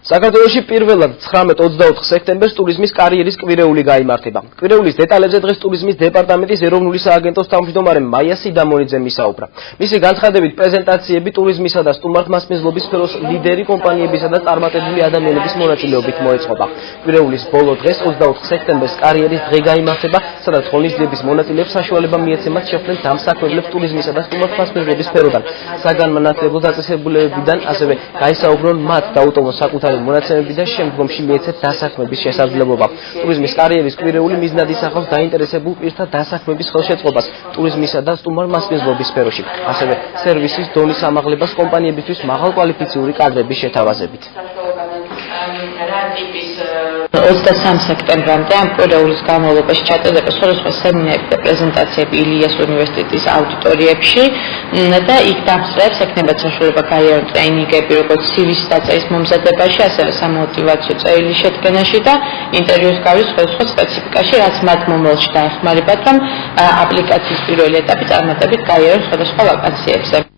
საქართველოში პირველად 19-24 სექტემბერს ტურიზმის კარიერის კვირეული გაიმართება. კვირეულის დეტალებზე დღეს ტურიზმის დეპარტამენტის ეროვნული სააგენტოს თავმჯდომარე მაია სიდამონიძემ ისაუბრა. მისი განცხადებით პრეზენტაციები ტურიზმისა და სტუმართმასპინძლობის სფეროს ლიდერი კომპანიებისა და წარმატებული ადამიანების მონაწილეობით მოეწყობა. კვირეულის ბოლო დღეს 24 სექტემბერს კარიერის დღე გაიმართება, სადაც ღონისძიების მონაწილეებს საშუალება მიეცემათ შეხვდნენ დამსაქმებლებს ტურიზმისა და სტუმართმასპინძლობის სფეროდან, საგანმანათლებლო დაწესებულებებიდან, ასევე გაისაუბრონ მათ დაუტოვონ საკუთარი მონაცემები და შემდგომში მიეცეთ დასაქმების შესაძლებლობა. ტურიზმის კარიერის კვირეული მიზნად ისახავს დაინტერესებულ პირთა დასაქმების ხელშეწყობას ტურიზმისა და სტუმართმასპინძლობის სფეროში, ასევე სერვისის დონის ამაღლებას კომპანიებისთვის მაღალკვალიფიციური კადრების შეთავაზებით. 23 სექტემბრამდე ამ კვირეულის განმავლობაში ჩატარდება სხვადასხვა სემინარები და პრეზენტაციები ილიას უნივერსიტეტის აუდიტორიებში და იქ დამსწრეებს ექნება საშუალება გაიარონ ტრეინინგები როგორც CV-ს დაწერის მომზადებაში, ასევე სამოტივაციო წერილის შედგენაში და ინტერვიუს გავლის სხვადასხვა სპეციფიკაში, რაც მათ მომავალში დაეხმარებათ, რომ აპლიკაციის პირველი ეტაპი წარმატებით გაიარონ სხვადასხვა ვაკანსიებზე.